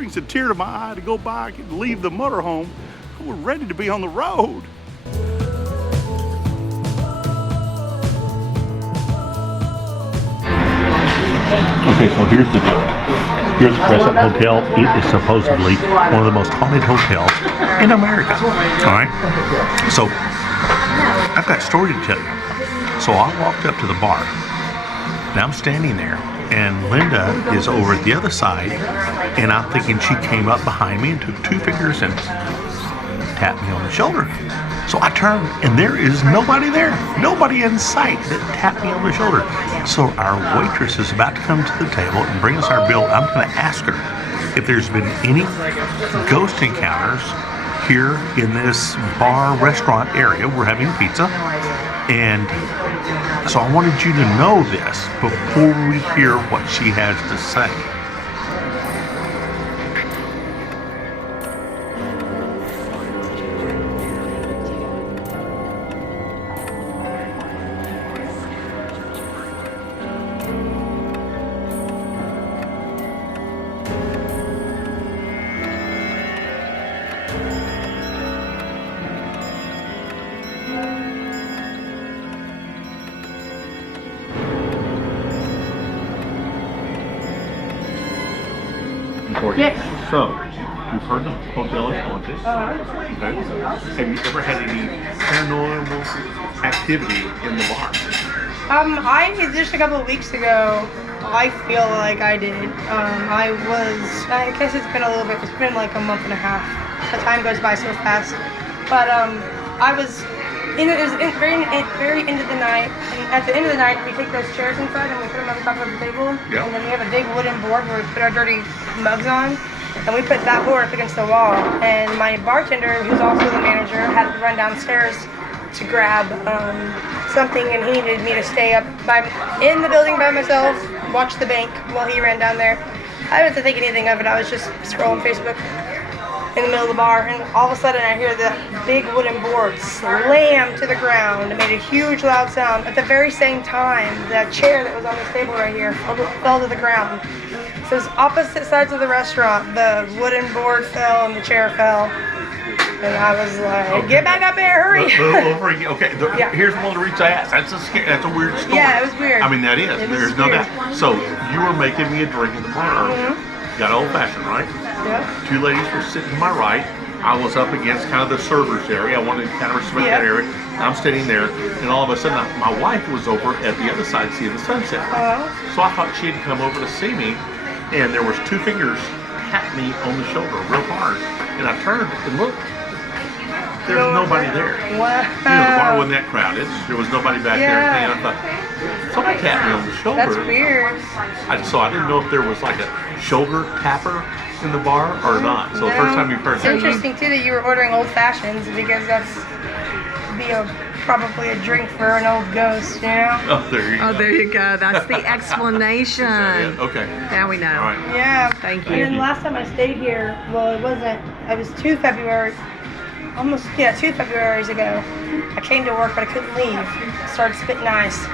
brings a tear to my eye to go back and leave the motorhome. We're ready to be on the road. Okay, so here's the deal. Here's Crescent Hotel. It is supposedly one of the most haunted hotels in America. All right. So I've got a story to tell you. So I walked up to the bar. Now I'm standing there, and Linda is over at the other side, and I'm thinking she came up behind me and took two fingers and tapped me on the shoulder. So I turned, and there is nobody there. Nobody in sight that tapped me on the shoulder. So our waitress is about to come to the table and bring us our bill. I'm going to ask her if there's been any ghost encounters here in this bar restaurant area. We're having pizza. And so I wanted you to know this before we hear what she has to say. Yes. So, you've heard the hotel is haunted. Okay. Have you ever had any paranormal activity in the bar? Just a couple of weeks ago, I feel like I did. I guess it's been a little bit, it's been like a month and a half. The time goes by so fast. But I was, it was very end of the night. And at the end of the night, we take those chairs inside and we put them on the top of the table. Yep. And then we have a big wooden board where we put our dirty mugs on. And we put that board up against the wall. And my bartender, who's also the manager, had to run downstairs to grab something, and he needed me to stay up in the building by myself, watch the bank while he ran down there. I didn't think anything of it. I was just scrolling Facebook in the middle of the bar, and all of a sudden I hear the big wooden board slam to the ground. It made a huge loud sound. At the very same time, the chair that was on this table right here fell to the ground. So it's opposite sides of the restaurant. The wooden board fell and the chair fell. And I was like, get back up there, hurry! Okay, here's one of the reasons I asked. That's a weird story. Yeah, it was weird. I mean, that is. There's no doubt. So, you were making me a drink in the bar. Got old fashioned, right? Yeah. Two ladies were sitting to my right. I was up against kind of the server's area. I wanted to kind of respect that area. I'm sitting there, and all of a sudden, my wife was over at the other side seeing the sunset. So I thought she had come over to see me, and there was two fingers tapped me on the shoulder real hard. And I turned and looked. There's nobody there. Wow. You know, the bar wasn't that crowded. There was nobody back there. And I thought, somebody tapped me on the shoulder. That's weird. So I didn't know if there was like a shoulder tapper in the bar or not. So the first time you've heard that. It's interesting too that you were ordering old fashions, because that's probably a drink for an old ghost, you know? Oh, there you go. Oh, there you go. That's the explanation. Okay. Now we know. All right. Yeah. Thank you. And then last time I stayed here, well, it was 2 February. 2 Februaries ago. I came to work, but I couldn't leave. Started spitting ice.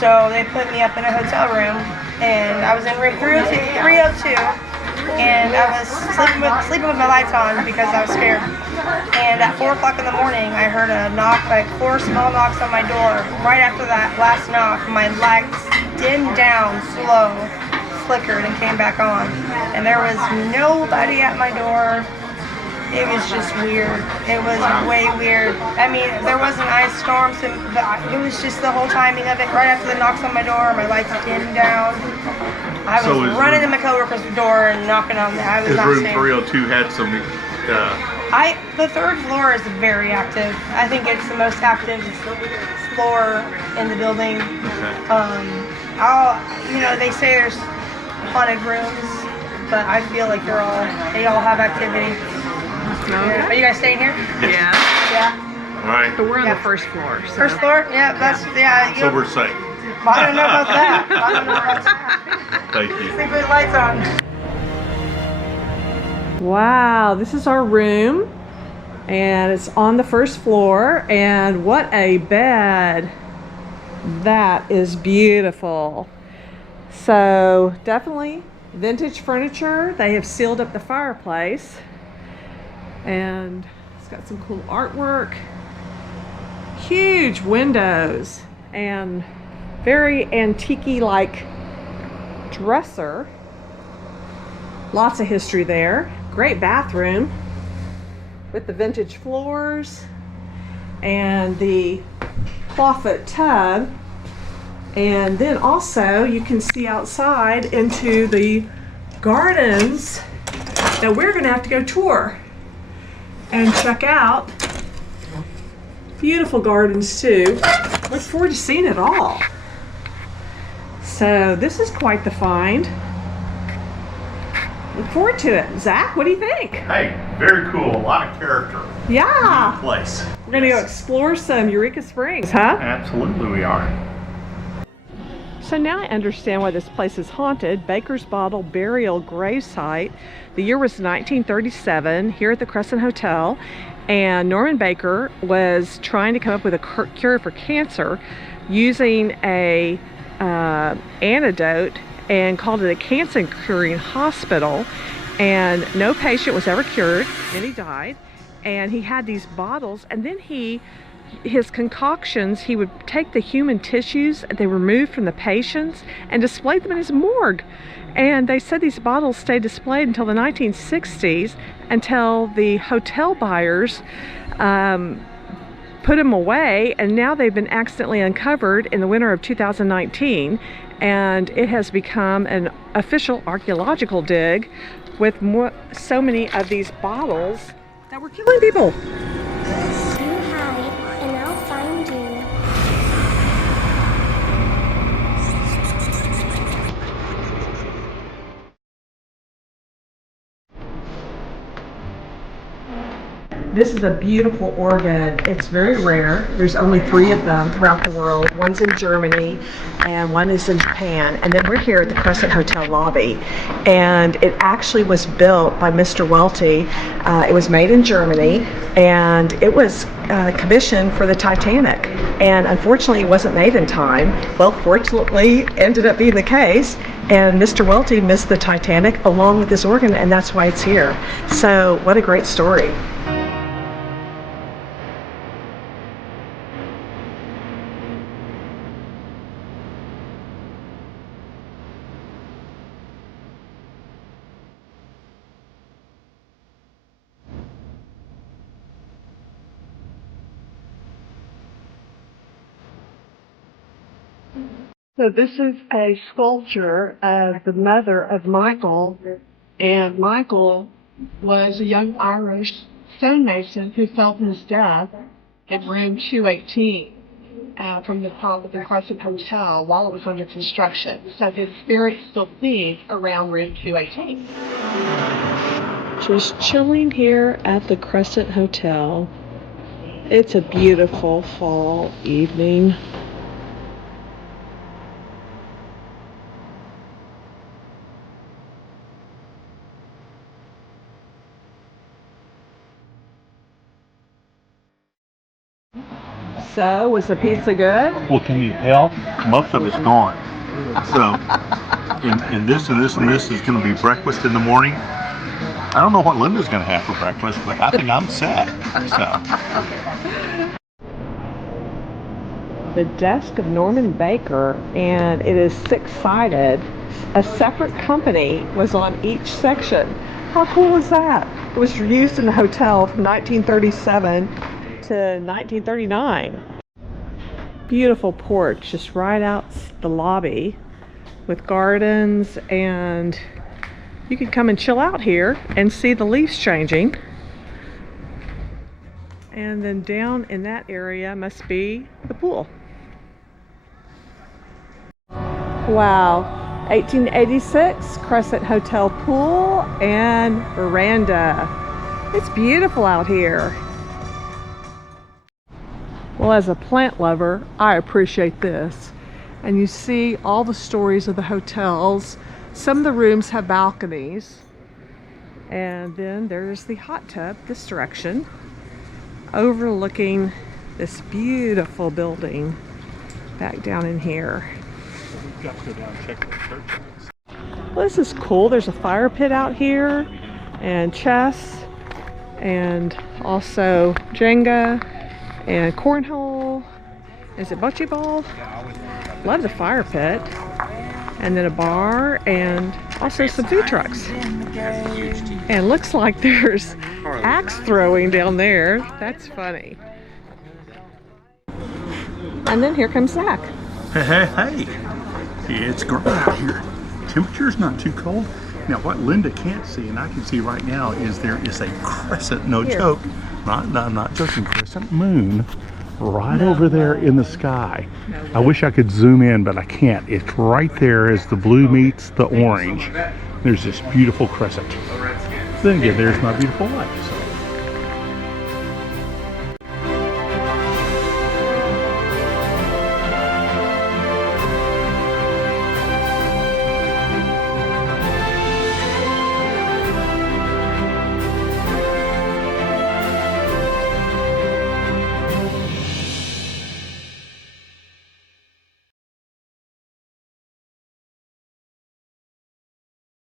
So they put me up in a hotel room, and I was in room 302, and I was sleeping with my lights on because I was scared. And at 4 o'clock in the morning, I heard a knock, like 4 small knocks on my door. Right after that last knock, my lights dimmed down slow, flickered, and came back on. And there was nobody at my door. It was just weird. It was way weird. I mean, there wasn't ice storms, but it was just the whole timing of it. Right after the knocks on my door, my lights dimmed down. I was running to my coworker's door and knocking on there. I was not room safe. 302 had some. The third floor is very active. I think it's the most active floor in the building. Okay. They say there's haunted rooms, but I feel like they all have activity. Okay. Yeah. Are you guys staying here? Yeah. Yeah. All right. But we're on the first floor. So. First floor? Yeah, So we're safe. I don't know about that. I don't know about that. Thank you. Sleep with lights on. Wow, this is our room, and it's on the first floor, and what a bed. That is beautiful. So definitely Vintage furniture. They have sealed up the fireplace. And it's got some cool artwork. Huge windows and very antique-y like dresser. Lots of history there. Great bathroom with the vintage floors and the clawfoot tub. And then also you can see outside into the gardens that we're gonna have to go tour and check out. Beautiful gardens too. Look forward to seeing it all. So this is quite the find. Look forward to it. Zach, what do you think? Hey, very cool. A lot of character. Yeah. Place. We're gonna go explore some Eureka Springs, huh? Absolutely we are. So now I understand why this place is haunted. Baker's Bottle Burial Grave Site. The year was 1937 here at the Crescent Hotel. And Norman Baker was trying to come up with a cure for cancer using a antidote and called it a cancer curing hospital. And no patient was ever cured. Then he died. And he had these bottles, and then his concoctions, he would take the human tissues they removed from the patients and display them in his morgue. And they said these bottles stayed displayed until the 1960s, until the hotel buyers put them away, and now they've been accidentally uncovered in the winter of 2019, and it has become an official archaeological dig with so many of these bottles that were killing people. This is a beautiful organ. It's very rare. There's only 3 of them throughout the world. One's in Germany and one is in Japan. And then we're here at the Crescent Hotel lobby. And it actually was built by Mr. Welty. It was made in Germany, and it was commissioned for the Titanic. And unfortunately, it wasn't made in time. Well, fortunately, ended up being the case. And Mr. Welty missed the Titanic along with this organ, and that's why it's here. So what a great story. So this is a sculpture of the mother of Michael, and Michael was a young Irish stonemason who fell to his death in room 218 from the top of the Crescent Hotel while it was under construction. So his spirit still feeds around room 218. Just chilling here at the Crescent Hotel. It's a beautiful fall evening. So, was the pizza good? Well, can you tell? Most of it's gone. So, and this and this and this is going to be breakfast in the morning. I don't know what Linda's going to have for breakfast, but I think I'm set. So. The desk of Norman Baker, and it is 6-sided. A separate company was on each section. How cool is that? It was used in the hotel from 1937 to 1939. Beautiful porch just right out the lobby with gardens, and you can come and chill out here and see the leaves changing. And then down in that area must be the pool. Wow, 1886 Crescent Hotel pool and veranda. It's beautiful out here. Well, as a plant lover, I appreciate this. And you see all the stories of the hotels. Some of the rooms have balconies. And then there's the hot tub this direction, overlooking this beautiful building back down in here. We've got to go down and check the church. Well, this is cool. There's a fire pit out here, and chess, and also Jenga, and cornhole. Is it bocce ball? Love the fire pit. And then a bar, and also some food trucks. And looks like there's axe throwing down there. That's funny. And then here comes Zach. Hey. It's great out here. Temperature's not too cold. Now what Linda can't see, and I can see right now, is there is a crescent, no joke, I'm not joking, crescent moon right over there in the sky. I wish I could zoom in, but I can't. It's right there as the blue meets the orange. There's this beautiful crescent. Then again, there's my beautiful wife. So.